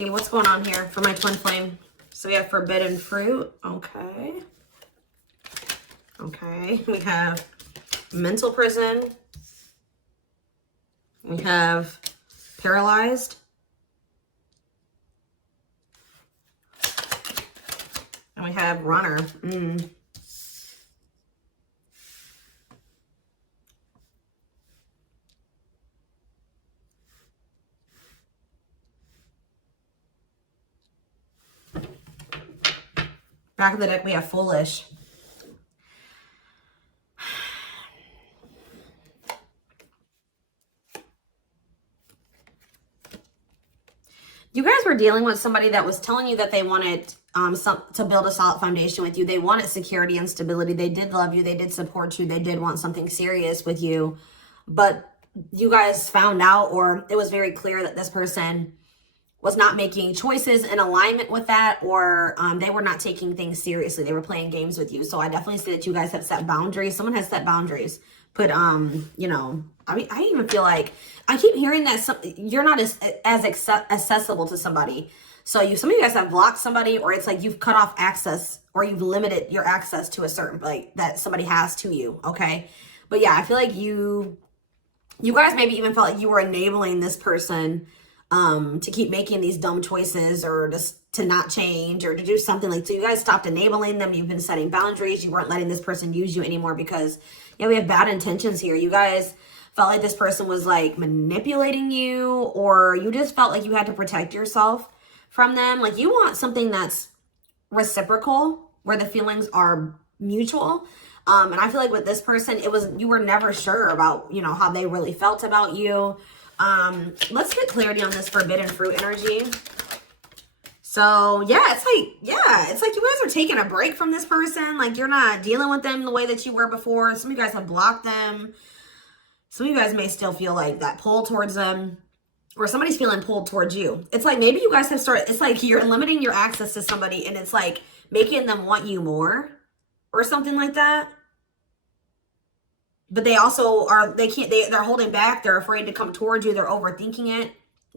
What's going on here for my twin flame? So we have forbidden fruit. Okay. Okay. We have mental prison. We have paralyzed. And we have runner. Back of the deck, we have foolish. You guys were dealing with somebody that was telling you that they wanted to build a solid foundation with you. They wanted security and stability. They did love you. They did support you. They did want something serious with you. But you guys found out, or it was very clear that this person was not making choices in alignment with that, or they were not taking things seriously. They were playing games with you. So I definitely see that you guys have set boundaries. Someone has set boundaries. But, you know, I mean, I even feel like I keep hearing that you're not as accessible to somebody. So some of you guys have blocked somebody, or it's like you've cut off access, or you've limited your access to a certain, like, that somebody has to you, okay? But yeah, I feel like you guys maybe even felt like you were enabling this person to keep making these dumb choices, or just to not change, or to do something. Like, so you guys stopped enabling them. You've been setting boundaries. You weren't letting this person use you anymore because, yeah, we have bad intentions here. You guys felt like this person was like manipulating you, or you just felt like you had to protect yourself from them. Like, you want something that's reciprocal, where the feelings are mutual. And I feel like with this person, you were never sure about, you know, how they really felt about you. Let's get clarity on this forbidden fruit energy. So yeah, it's like you guys are taking a break from this person. Like, you're not dealing with them the way that you were before. Some of you guys have blocked them. Some of you guys may still feel like that pull towards them, or somebody's feeling pulled towards you. It's like maybe you guys have started, it's like you're limiting your access to somebody, and it's like making them want you more or something like that. But they also they're holding back. They're afraid to come towards you. They're overthinking it.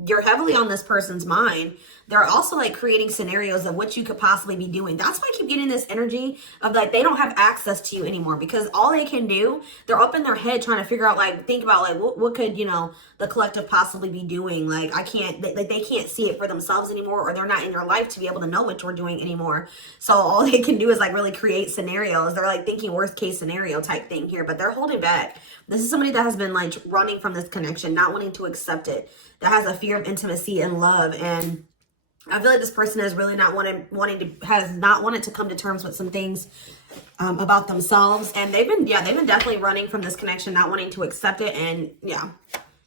You're heavily on this person's mind. They're also like creating scenarios of what you could possibly be doing. That's why I keep getting this energy of like they don't have access to you anymore, because all they can do, they're up in their head trying to figure out, like, think about like what could, you know, the collective possibly be doing. Like, they can't see it for themselves anymore, or they're not in your life to be able to know what you're doing anymore. So all they can do is like really create scenarios. They're like thinking worst case scenario type thing here, but they're holding back. This is somebody that has been like running from this connection, not wanting to accept it, that has a fear of intimacy and love. And I feel like this person has really not wanted to come to terms with some things about themselves. And they've been definitely running from this connection, not wanting to accept it. And yeah,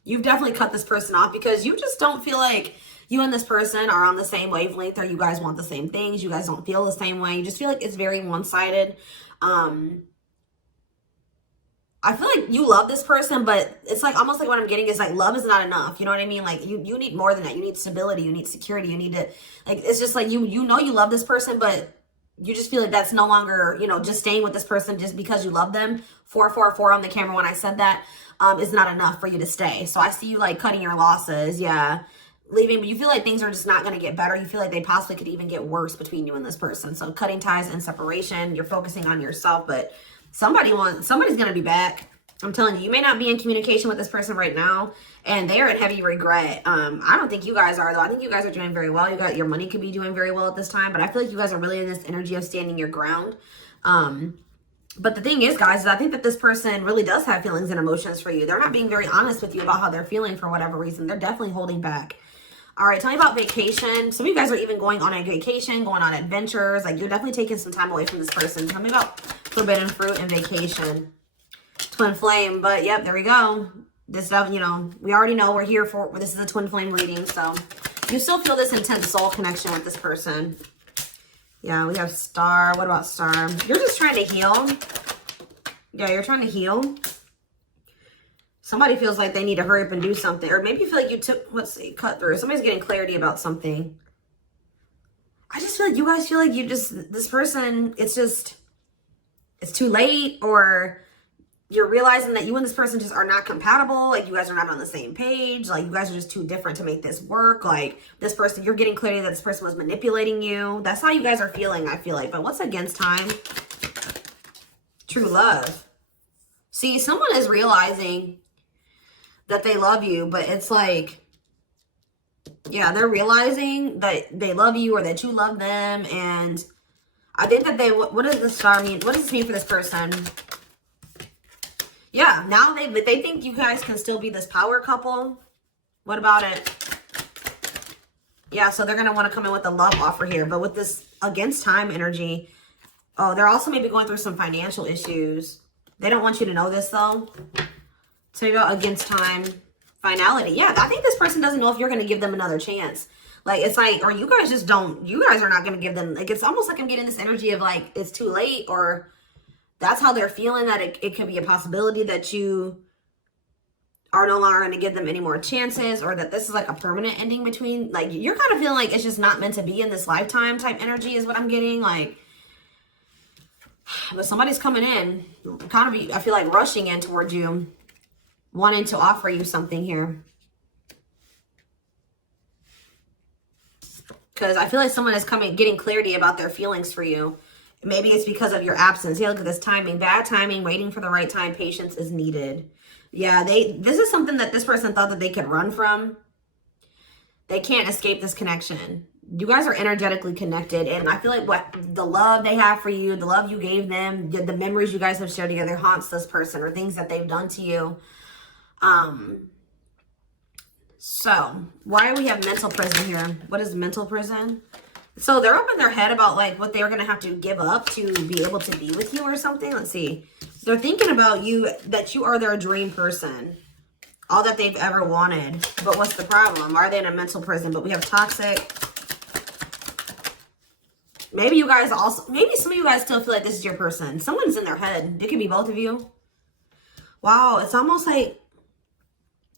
you've definitely cut this person off because you just don't feel like you and this person are on the same wavelength, or you guys want the same things. You guys don't feel the same way. You just feel like it's very one-sided. I feel like you love this person, but it's like almost like what I'm getting is like love is not enough. You know what I mean? Like you need more than that. You need stability. You need security. You need to, like, it's just like you know you love this person, but you just feel like that's no longer, you know, just staying with this person just because you love them. 444 on the camera when I said that is not enough for you to stay. So I see you like cutting your losses. Yeah. Leaving, but you feel like things are just not going to get better. You feel like they possibly could even get worse between you and this person. So cutting ties and separation. You're focusing on yourself, but somebody's going to be back. I'm telling you, you may not be in communication with this person right now, and they are in heavy regret. I don't think you guys are, though. I think you guys are doing very well. Your money could be doing very well at this time, but I feel like you guys are really in this energy of standing your ground. But the thing is, guys, is I think that this person really does have feelings and emotions for you. They're not being very honest with you about how they're feeling for whatever reason. They're definitely holding back. All right, tell me about vacation. Some of you guys are even going on a vacation, going on adventures. Like, you're definitely taking some time away from this person. Tell me about forbidden fruit and vacation. Twin flame, but yep, there we go. This stuff, you know, we already know we're here for, this is a twin flame reading, so you still feel this intense soul connection with this person. Yeah, we have star. What about star? You're just trying to heal. Yeah, you're trying to heal. Somebody feels like they need to hurry up and do something. Or maybe you feel like you took, let's see, cut through. Somebody's getting clarity about something. I just feel like you guys feel like you just, this person, it's too late, or you're realizing that you and this person just are not compatible. Like, you guys are not on the same page. Like, you guys are just too different to make this work. Like, this person, you're getting clarity that this person was manipulating you. That's how you guys are feeling, I feel like. But what's against time? True love. See, someone is realizing that they love you, but it's like, yeah, they're realizing that they love you or that you love them. And I think that they, what does this star mean? What does this mean for this person? Yeah, now they think you guys can still be this power couple. What about it? Yeah, so they're going to want to come in with a love offer here. But with this against time energy, oh, they're also maybe going through some financial issues. They don't want you to know this, though. So you go against time, finality. Yeah, I think this person doesn't know if you're going to give them another chance. Like, it's like, or you guys just don't, you guys are not going to give them, like, it's almost like I'm getting this energy of, like, it's too late, or that's how they're feeling, that it could be a possibility that you are no longer going to give them any more chances, or that this is like a permanent ending between, like, you're kind of feeling like it's just not meant to be in this lifetime type energy is what I'm getting. Like, but somebody's coming in, kind of, I feel like rushing in towards you, wanting to offer you something here. Because I feel like someone is coming, getting clarity about their feelings for you. Maybe it's because of your absence. Yeah, look at this timing. Bad timing, waiting for the right time. Patience is needed. Yeah, this is something that this person thought that they could run from. They can't escape this connection. You guys are energetically connected. And I feel like what the love they have for you, the love you gave them, the memories you guys have shared together haunts this person, or things that they've done to you. So why do we have mental prison here? What is mental prison? So they're up in their head about like what they're going to have to give up to be able to be with you or something. Let's see. They're thinking about you, that you are their dream person. All that they've ever wanted. But what's the problem? Are they in a mental prison? But we have toxic. Maybe you guys also, maybe some of you guys still feel like this is your person. Someone's in their head. It could be both of you. Wow. It's almost like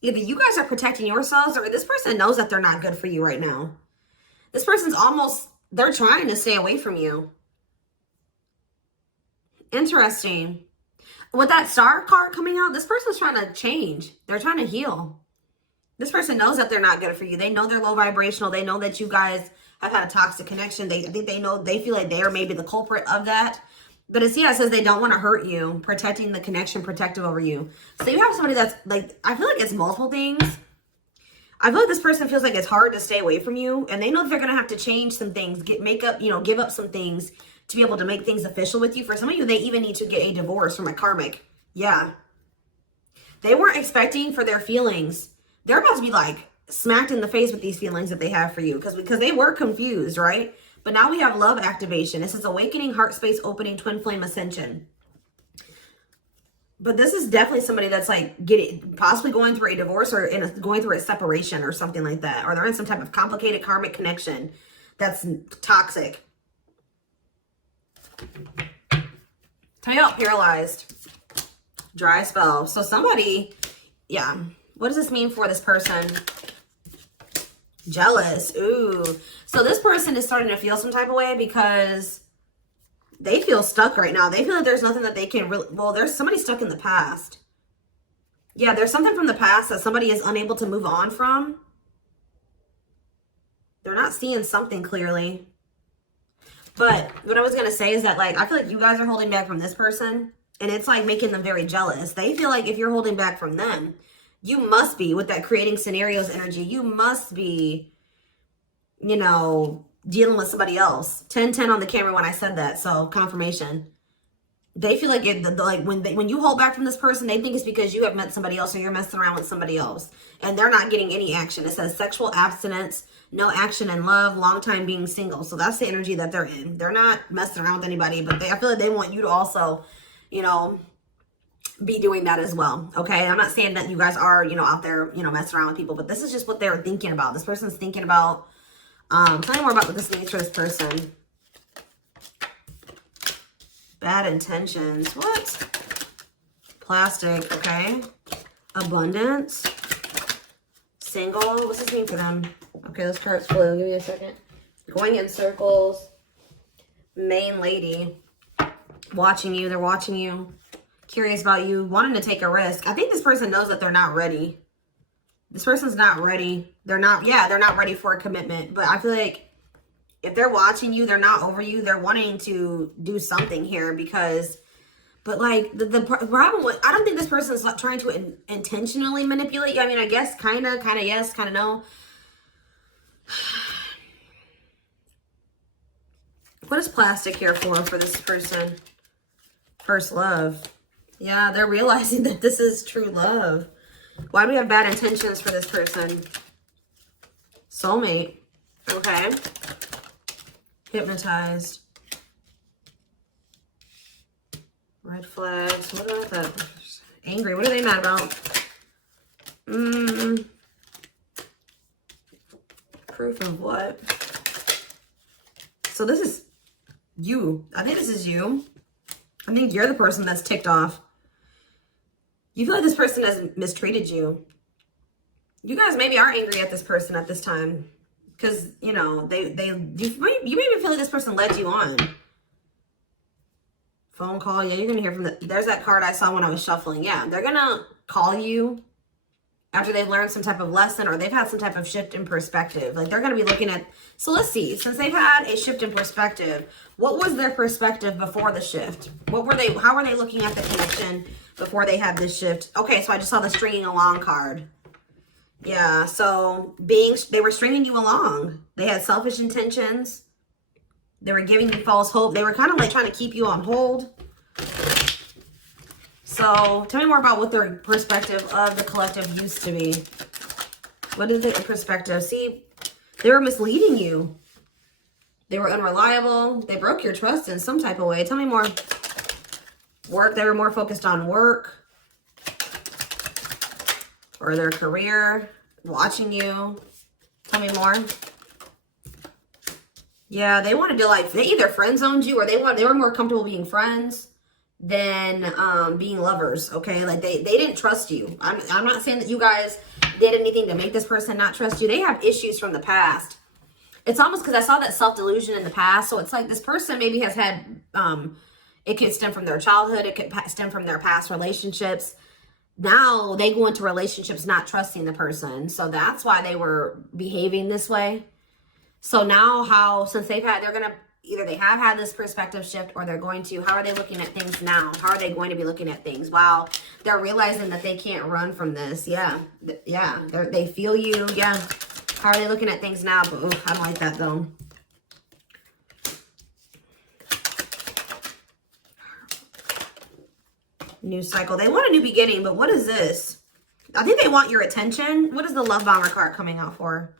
either you guys are protecting yourselves, or this person knows that they're not good for you right now. This person's almost, they're trying to stay away from you. Interesting. With that star card coming out, this person's trying to change. They're trying to heal. This person knows that they're not good for you. They know they're low vibrational. They know that you guys have had a toxic connection. I think they know, they feel like they are maybe the culprit of that. But it's, yeah, it says they don't want to hurt you, protecting the connection, protective over you. So you have somebody that's like, I feel like it's multiple things. I feel like this person feels like it's hard to stay away from you, and they know that they're going to have to change some things, give up some things to be able to make things official with you. For some of you, they even need to get a divorce from a karmic. Yeah. They weren't expecting for their feelings. They're about to be like smacked in the face with these feelings that they have for you, because they were confused, right? But now we have love activation. It says awakening, heart space opening, twin flame ascension. But this is definitely somebody that's like possibly going through a divorce, or going through a separation or something like that. Or they're in some type of complicated karmic connection that's toxic. Tell you out, paralyzed. Dry spell. So somebody, yeah. What does this mean for this person? Jealous. Ooh. So this person is starting to feel some type of way because they feel stuck right now. They feel like there's nothing that they can really, well, there's somebody stuck in the past. Yeah, there's something from the past that somebody is unable to move on from. They're not seeing something clearly. But what I was going to say is that, like, I feel like you guys are holding back from this person, and it's like making them very jealous. They feel like if you're holding back from them, you must be, with that creating scenarios energy, you must be, you know, dealing with somebody else. 10-10 on the camera when I said that, so confirmation. They feel like when you hold back from this person, they think it's because you have met somebody else or you're messing around with somebody else, and they're not getting any action. It says sexual abstinence, no action in love, long time being single. So that's the energy that they're in. They're not messing around with anybody, but I feel like they want you to also, you know, be doing that as well. Okay, I'm not saying that you guys are, you know, out there, you know, messing around with people, but this is just what they're thinking about. This person's thinking about. Tell me more about this nature of this person. Bad intentions. What? Plastic. Okay. Abundance. Single. What's this mean for them? Okay, this card's blue. Give me a second. Going in circles. Main lady. Watching you. They're watching you. curious about you, wanting to take a risk. I think this person knows that they're not ready. This person's not ready. They're not ready for a commitment. But I feel like if they're watching you, they're not over you. They're wanting to do something here because, but like the problem with, I don't think this person's trying to intentionally manipulate you. I mean, I guess kind of yes, kind of no. What is plastic here for this person? First love. Yeah, they're realizing that this is true love. Why do we have bad intentions for this person? Soulmate. Okay. Hypnotized. Red flags. What about that? Angry. What are they mad about? Proof of what? So this is you. I think this is you. I think you're the person that's ticked off. You feel like this person has mistreated you. You guys maybe are angry at this person at this time. Because, you know, you maybe feel like this person led you on. Phone call. Yeah, you're going to hear from there's that card I saw when I was shuffling. Yeah, they're going to call you after they've learned some type of lesson or they've had some type of shift in perspective. Like, they're going to be looking at, so let's see, since they've had a shift in perspective, what was their perspective before the shift? How were they looking at the connection before they had this shift? Okay, so I just saw the stringing along card. Yeah, so they were stringing you along. They had selfish intentions. They were giving you false hope. They were kind of like trying to keep you on hold. So tell me more about what their perspective of the collective used to be. What is their perspective? See, they were misleading you. They were unreliable. They broke your trust in some type of way. Tell me more. Work. They were more focused on work or their career, watching you. Tell me more. Yeah, they wanted to like, they either friend zoned you or they were more comfortable being friends than being lovers, okay? Like they didn't trust you. I'm not saying that you guys did anything to make this person not trust you. They have issues from the past. It's almost because I saw that self-delusion in the past. So it's like this person maybe has had, it could stem from their childhood. It could stem from their past relationships. Now they go into relationships not trusting the person. So that's why they were behaving this way. So now since they're going to, either they have had this perspective shift or they're going to, how are they looking at things now? How are they going to be looking at things? Wow. They're realizing that they can't run from this. Yeah. Yeah. They feel you. Yeah. How are they looking at things now? But I don't like that though. New cycle. They want a new beginning, but what is this? I think they want your attention. What is the love bomber card coming out for?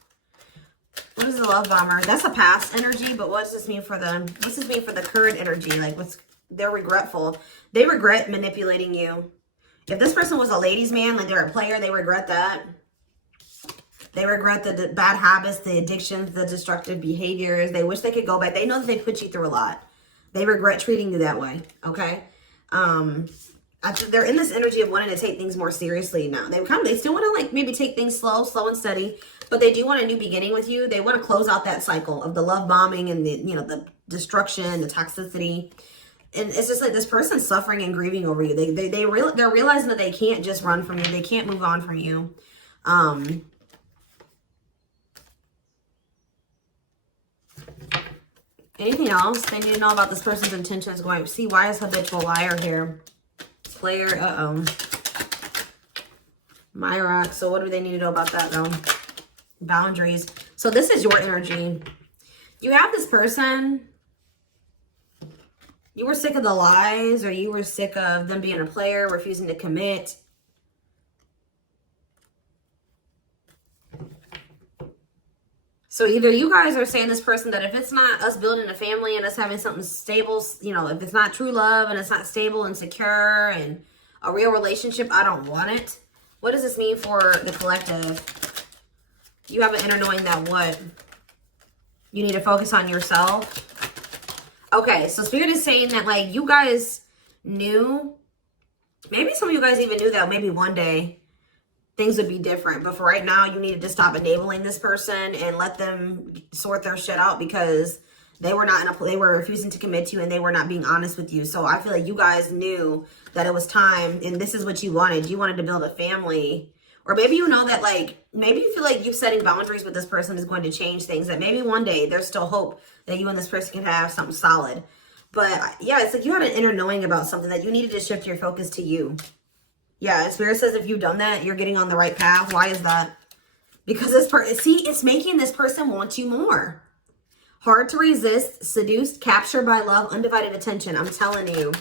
What is the love bomber? That's a past energy, but what does this mean for them? What's this mean for the current energy? Like, they're regretful. They regret manipulating you. If this person was a ladies' man, like they're a player, they regret that. They regret the bad habits, the addictions, the destructive behaviors. They wish they could go back. They know that they put you through a lot. They regret treating you that way, okay? They're in this energy of wanting to take things more seriously now. They still want to like maybe take things slow and steady, but they do want a new beginning with you. They want to close out that cycle of the love bombing and the, you know, the destruction, the toxicity. And it's just like this person's suffering and grieving over you. They're realizing that they can't just run from you. They can't move on from you. Anything else they need to know about this person's intentions going? See, why is habitual liar here? Player, Myrock. So what do they need to know about that though? Boundaries. So this is your energy. You have this person. You were sick of the lies, or you were sick of them being a player, refusing to commit. So either you guys are saying this person that if it's not us building a family and us having something stable, you know, if it's not true love and it's not stable and secure and a real relationship, I don't want it. What does this mean for the collective? You have an inner knowing that what? You need to focus on yourself. Okay, so Spirit is saying that like you guys knew, maybe some of you guys even knew that maybe one day things would be different. But for right now, you needed to stop enabling this person and let them sort their shit out because They were not they were refusing to commit to you, and they were not being honest with you. So I feel like you guys knew that it was time, and this is what you wanted. You wanted to build a family. Or maybe you know that, like, maybe you feel like you setting boundaries with this person is going to change things. That maybe one day there's still hope that you and this person can have something solid. But yeah, it's like you had an inner knowing about something that you needed to shift your focus to you. Yeah, and Spirit says if you've done that, you're getting on the right path. Why is that? Because this person, see, it's making this person want you more. Hard to resist, seduced, captured by love, undivided attention. I'm telling you.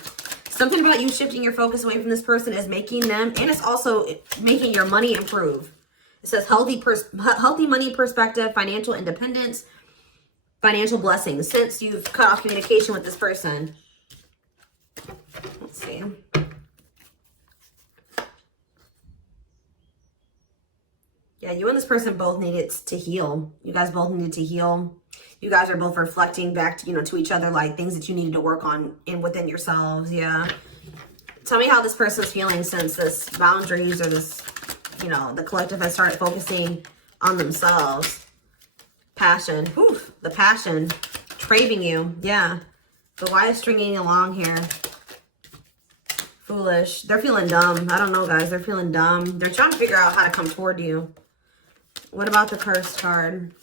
Something about you shifting your focus away from this person is making them, and it's also making your money improve. It says healthy money perspective, financial independence, financial blessings since you've cut off communication with this person. Let's see. Yeah, you and this person both needed to heal. You guys both needed to heal. You guys are both reflecting back to, to each other, like things that you needed to work on within yourselves. Yeah. Tell me how this person's feeling since this boundaries or this, the collective has started focusing on themselves. Passion. Whew, the passion. Craving you. Yeah. But why is stringing along here? Foolish. They're feeling dumb. I don't know, guys. They're feeling dumb. They're trying to figure out how to come toward you. What about the cursed card?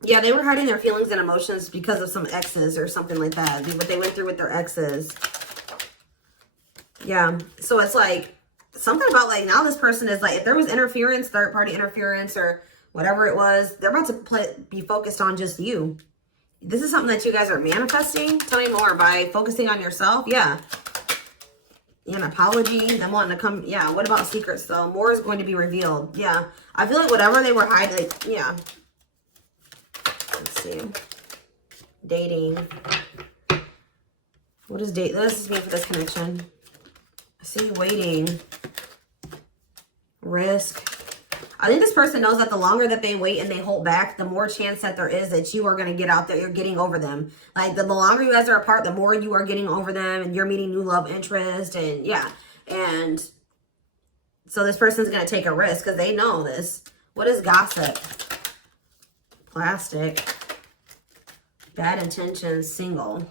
Yeah, they were hiding their feelings and emotions because of some exes or something like that. What they went through with their exes. Yeah. So it's like something about like now this person is like, if there was interference, third party interference or whatever it was, they're about to be focused on just you. This is something that you guys are manifesting. Tell me more by focusing on yourself. Yeah. An apology, them wanting to come. Yeah. What about secrets though? More is going to be revealed. Yeah. I feel like whatever they were hiding, like, yeah. Let's see. Dating. What does date? What does this mean for this connection? I see waiting. Risk. I think this person knows that the longer that they wait and they hold back, the more chance that there is that you are going to get out there. You're getting over them. Like the longer you guys are apart, the more you are getting over them and you're meeting new love interest. And yeah. And so this person's going to take a risk because they know this. What is gossip? Plastic. Bad intentions. Single.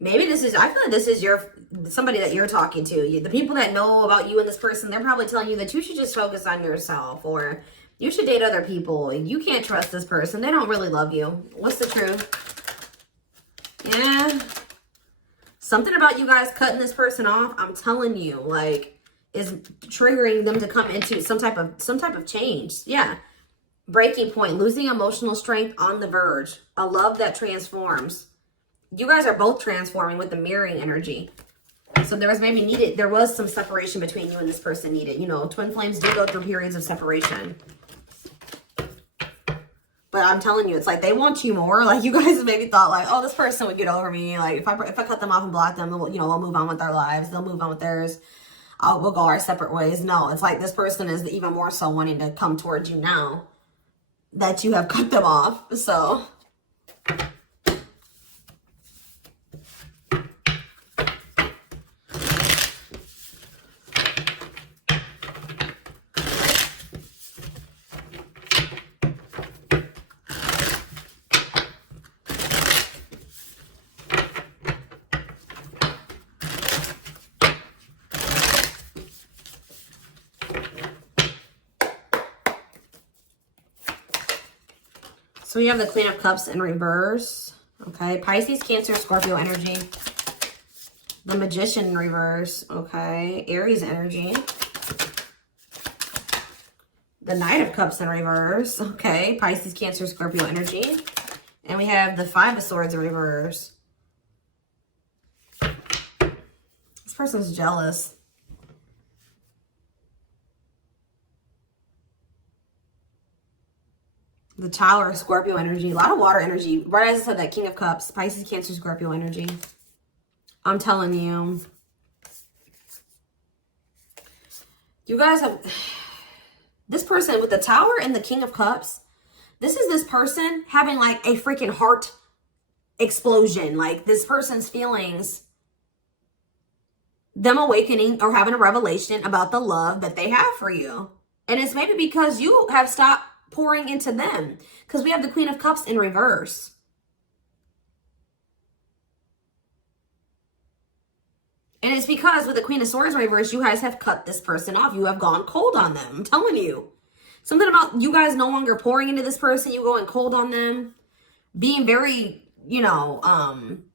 Maybe this is, I feel like this is somebody that you're talking to. The people that know about you and this person, they're probably telling you that you should just focus on yourself or you should date other people. You can't trust this person. They don't really love you. What's the truth? Yeah. Something about you guys cutting this person off, I'm telling you, like, is triggering them to come into some type of change. Yeah. Breaking point, losing emotional strength on the verge, a love that transforms. You guys are both transforming with the mirroring energy. So there was some separation between you and this person needed. Twin flames do go through periods of separation. But I'm telling you, it's like they want you more. Like you guys maybe thought like, oh, this person would get over me. Like if I cut them off and block them, we'll move on with our lives. They'll move on with theirs. We'll go our separate ways. No, it's like this person is even more so wanting to come towards you now that you have cut them off. So we have the Queen of Cups in reverse. Okay. Pisces, Cancer, Scorpio energy. The Magician in reverse. Okay. Aries energy. The Knight of Cups in reverse. Okay. Pisces, Cancer, Scorpio energy. And we have the Five of Swords in reverse. This person's jealous. The Tower, Scorpio energy. A lot of water energy. Right as I said, that King of Cups. Pisces, Cancer, Scorpio energy. I'm telling you. You guys have... This person with the Tower and the King of Cups. This is this person having like a freaking heart explosion. Like this person's feelings. Them awakening or having a revelation about the love that they have for you. And it's maybe because you have stopped pouring into them, because we have the Queen of Cups in reverse. And it's because with the Queen of Swords in reverse, you guys have cut this person off. You have gone cold on them. I'm telling you. Something about you guys no longer pouring into this person. You going cold on them. Being very, you know,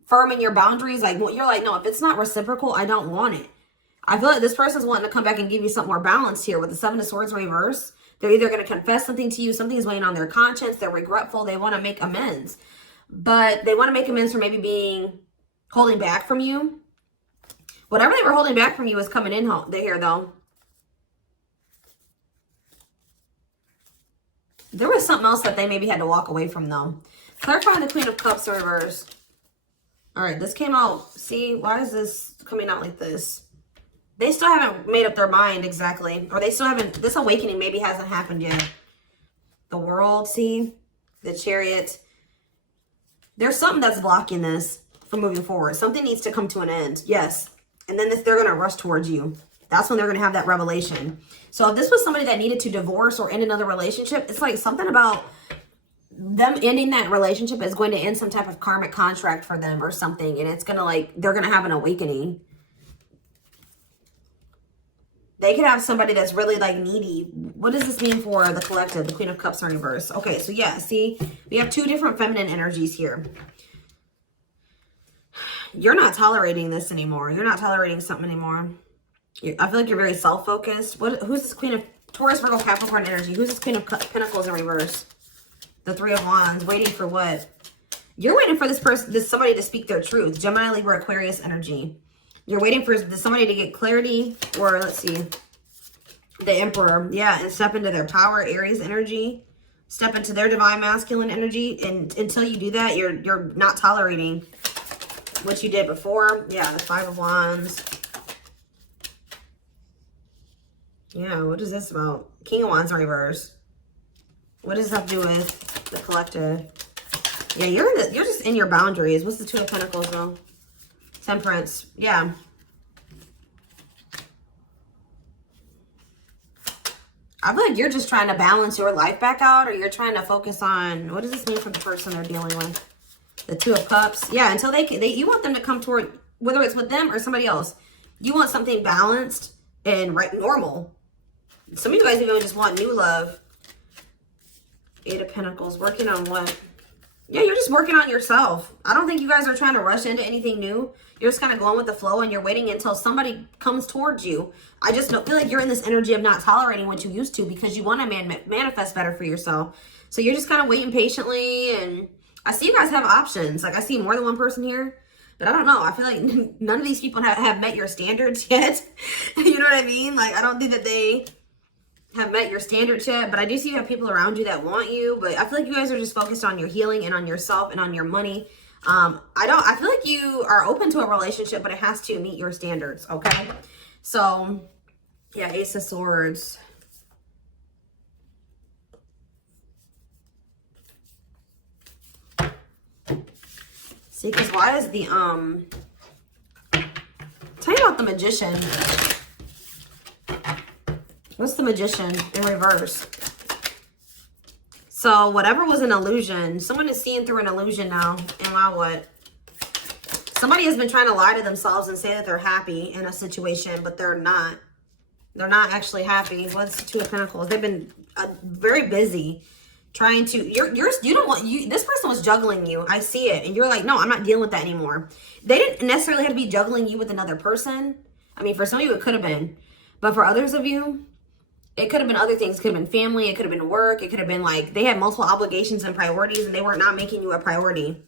firm in your boundaries. Like, you're like, no, if it's not reciprocal, I don't want it. I feel like this person's wanting to come back and give you something more balanced here with the Seven of Swords in reverse. They're either going to confess something to you. Something's weighing on their conscience. They're regretful. They want to make amends. But they want to make amends for maybe holding back from you. Whatever they were holding back from you is coming in here, though. There was something else that they maybe had to walk away from, though. Clarifying the Queen of Cups in reverse. All right, this came out. See, why is this coming out like this? They still haven't made up their mind exactly. Or they still haven't, this awakening maybe hasn't happened yet. The World, see? The Chariot. There's something that's blocking this from moving forward. Something needs to come to an end. Yes. And then they're going to rush towards you. That's when they're going to have that revelation. So if this was somebody that needed to divorce or end another relationship, it's like something about them ending that relationship is going to end some type of karmic contract for them or something. And it's going to like, they're going to have an awakening. They could have somebody that's really like needy. What does this mean for the collective? The Queen of Cups in reverse. Okay, so yeah, see, we have two different feminine energies here. You're not tolerating this anymore. You're not tolerating something anymore. I feel like you're very self-focused. Who's this Queen of Taurus, Virgo, Capricorn energy? Who's this Queen of Pentacles in reverse? The Three of Wands. Waiting for what? You're waiting for somebody to speak their truth. Gemini, Libra, Aquarius energy. You're waiting for somebody to get clarity, or let's see, the Emperor. Yeah, and step into their power, Aries energy. Step into their divine masculine energy. And until you do that, you're not tolerating what you did before. Yeah, the Five of Wands. Yeah, what is this about? King of Wands in reverse. What does this have to do with the collective? Yeah, you're just in your boundaries. What's the Two of Pentacles though? Temperance. Yeah. I feel like you're just trying to balance your life back out, or you're trying to focus on, what does this mean for the person they're dealing with? The Two of Cups. Yeah, until you want them to come toward, whether it's with them or somebody else. You want something balanced and normal. Some of you guys even just want new love. Eight of Pentacles. Working on what? Yeah, you're just working on yourself. I don't think you guys are trying to rush into anything new. You're just kind of going with the flow, and you're waiting until somebody comes towards you. I just don't feel like you're in this energy of not tolerating what you used to, because you want to manifest better for yourself. So you're just kind of waiting patiently, and I see you guys have options. Like, I see more than one person here, but I don't know. I feel like none of these people have met your standards yet. You know what I mean? Like, I don't think that they have met your standards yet, but I do see you have people around you that want you, but I feel like you guys are just focused on your healing and on yourself and on your money. I feel like you are open to a relationship, but it has to meet your standards, okay? So, yeah, Ace of Swords. See, because why is the, tell you about the Magician. What's the Magician in reverse? So whatever was an illusion, someone is seeing through an illusion now. And now what? Somebody has been trying to lie to themselves and say that they're happy in a situation, but they're not. They're not actually happy. What's the Two of Pentacles? They've been very busy trying to, this person was juggling you. I see it. And you're like, no, I'm not dealing with that anymore. They didn't necessarily have to be juggling you with another person. I mean, for some of you, it could have been. But for others of you, it could have been other things. It could have been family. It could have been work. It could have been like they had multiple obligations and priorities, and they were not making you a priority.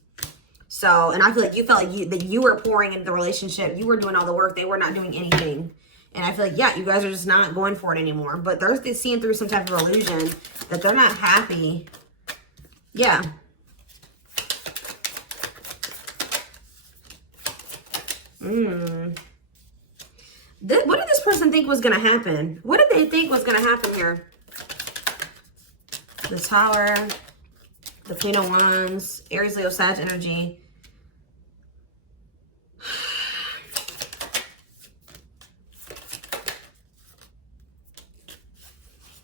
So, and I feel like you felt like that you were pouring into the relationship. You were doing all the work. They were not doing anything. And I feel like, yeah, you guys are just not going for it anymore. But they're seeing through some type of illusion that they're not happy. Yeah. What did this person think was going to happen? What did they think was going to happen here? The Tower, the Queen of Wands, Aries, Leo, Sag energy.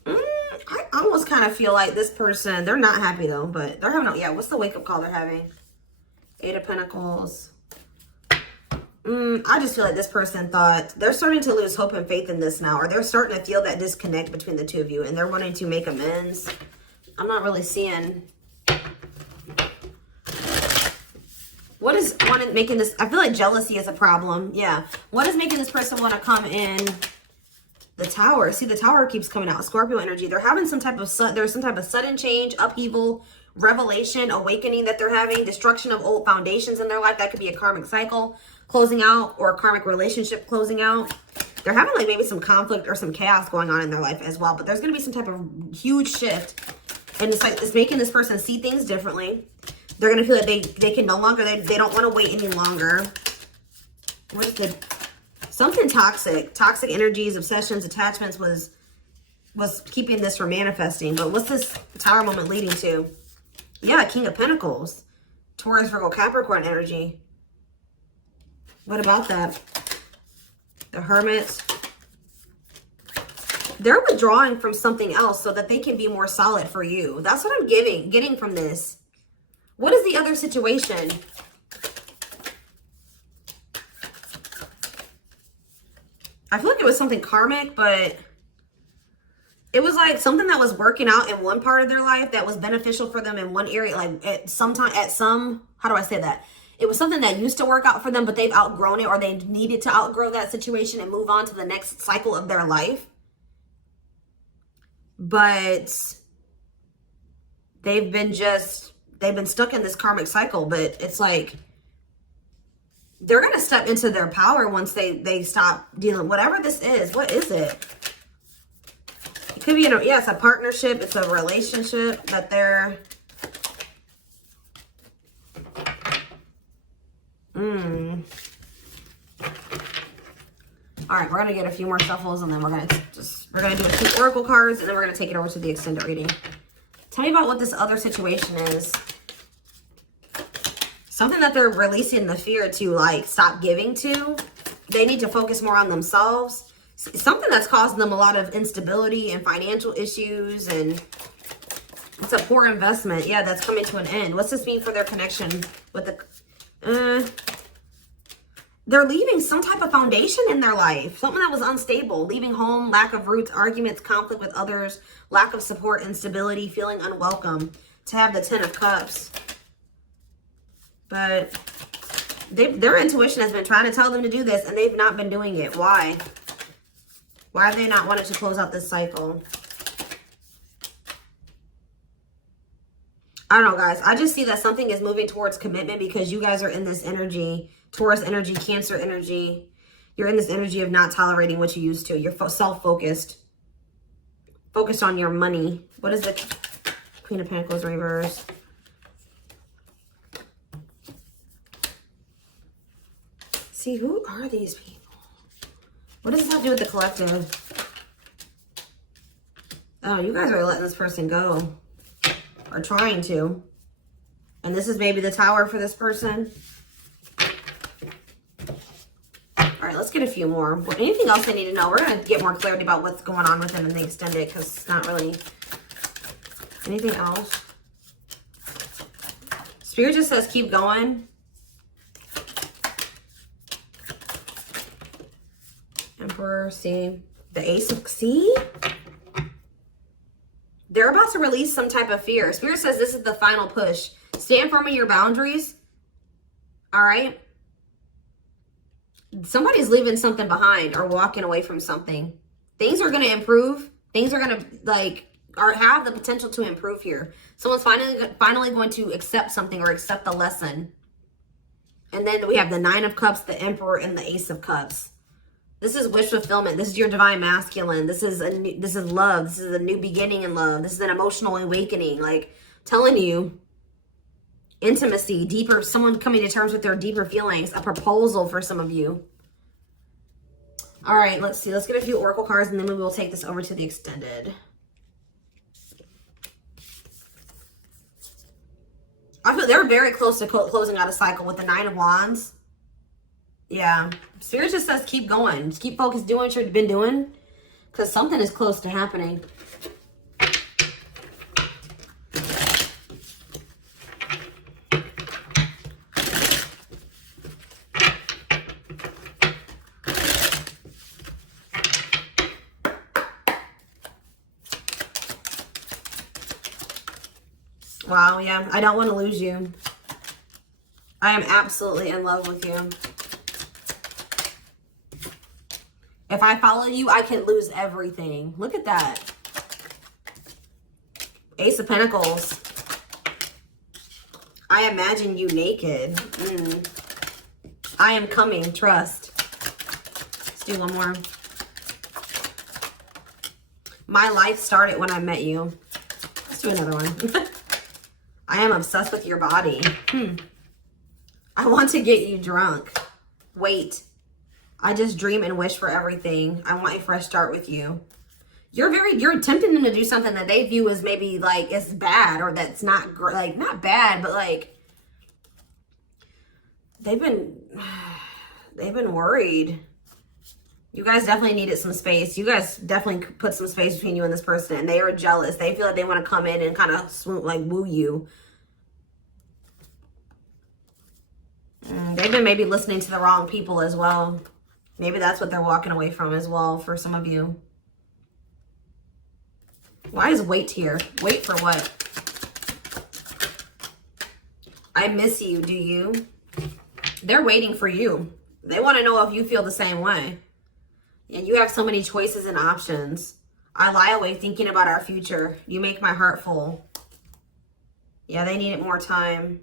I almost kind kind of feel like this person, they're not happy though, but they're having, yeah, what's the wake-up call they're having? Eight of Pentacles. I just feel like this person thought, they're starting to lose hope and faith in this now, or they're starting to feel that disconnect between the two of you, and they're wanting to make amends. I'm not really seeing... What is making this... I feel like jealousy is a problem. Yeah. What is making this person want to come in? The Tower. See, the Tower keeps coming out. Scorpio energy. They're having some type of... There's some type of sudden change, upheaval, revelation, awakening that they're having. Destruction of old foundations in their life. That could be a karmic cycle closing out, or a karmic relationship closing out. They're having like maybe some conflict or some chaos going on in their life as well. But there's going to be some type of huge shift. And it's like, it's making this person see things differently. They're going to feel like they can no longer, they don't want to wait any longer. What is the, something toxic. Toxic energies, obsessions, attachments was keeping this from manifesting. But what's this Tower moment leading to? Yeah, King of Pentacles. Taurus, Virgo, Capricorn energy. What about that? The Hermit. They're withdrawing from something else so that they can be more solid for you. That's what I'm getting from this. What is the other situation? I feel like it was something karmic, but it was like something that was working out in one part of their life that was beneficial for them in one area. Like how do I say that? It was something that used to work out for them, but they've outgrown it, or they needed to outgrow that situation and move on to the next cycle of their life. But they've been stuck in this karmic cycle. But it's like they're going to step into their power once they stop dealing, whatever this is. What is it? It could be, yeah, it's a partnership. It's a relationship that they're... All right, we're going to get a few more shuffles, and then we're going to do a few oracle cards, and then we're going to take it over to the extended reading. Tell me about what this other situation is. Something that they're releasing the fear to, like, stop giving to. They need to focus more on themselves. Something that's causing them a lot of instability and financial issues, and it's a poor investment. Yeah, that's coming to an end. What's this mean for their connection with the... They're leaving some type of foundation in their life. Something that was unstable. Leaving home, lack of roots, arguments, conflict with others, lack of support, instability, feeling unwelcome. To have the 10 of Cups. But their intuition has been trying to tell them to do this, and they've not been doing it. Why? Why have they not wanted to close out this cycle? I don't know, guys. I just see that something is moving towards commitment because you guys are in this energy. Taurus energy, Cancer energy. You're in this energy of not tolerating what you used to. You're self-focused. Focused on your money. What is the Queen of Pentacles reverse? See, who are these people? What does this have to do with the collective? Oh, you guys are letting this person go. Or trying to. And this is maybe the Tower for this person. All right, let's get a few more. Anything else I need to know? We're going to get more clarity about what's going on with them in the extended, because it's not really anything else. Spirit just says keep going. Emperor, see? The Ace of... See? They're about to release some type of fear. Spirit says this is the final push. Stand firm in your boundaries. All right? Somebody's leaving something behind or walking away from something. Things are going to improve. Things are going to, like, or have the potential to improve here. Someone's finally going to accept something or accept the lesson. And then we have the Nine of Cups, the Emperor, and the Ace of Cups. This is wish fulfillment. This is your divine masculine. This is love. This is a new beginning in love. This is an emotional awakening. Like, telling you, intimacy, deeper, someone coming to terms with their deeper feelings, a proposal for some of you. All right, let's see. Let's get a few oracle cards, and then we will take this over to the extended. I feel they're very close to closing out a cycle with the Nine of Wands. Yeah. Spirit just says keep going. Just keep focused, doing what you've been doing, because something is close to happening. Wow, yeah. I don't want to lose you. I am absolutely in love with you. If I follow you, I can lose everything. Look at that. Ace of Pentacles. I imagine you naked. I am coming. Trust. Let's do one more. My life started when I met you. Let's do another one. I am obsessed with your body. I want to get you drunk. Wait. I just dream and wish for everything. I want a fresh start with you. You're tempting them to do something that they view as maybe like it's bad, or that's not like not bad, but like they've been worried. You guys definitely needed some space. You guys definitely put some space between you and this person, and they are jealous. They feel like they want to come in and kind of swoop, like woo you. They've been maybe listening to the wrong people as well. Maybe that's what they're walking away from as well for some of you. Why is wait here? Wait for what? I miss you, do you? They're waiting for you. They want to know if you feel the same way. And you have so many choices and options. I lie awake thinking about our future. You make my heart full. Yeah, they needed more time.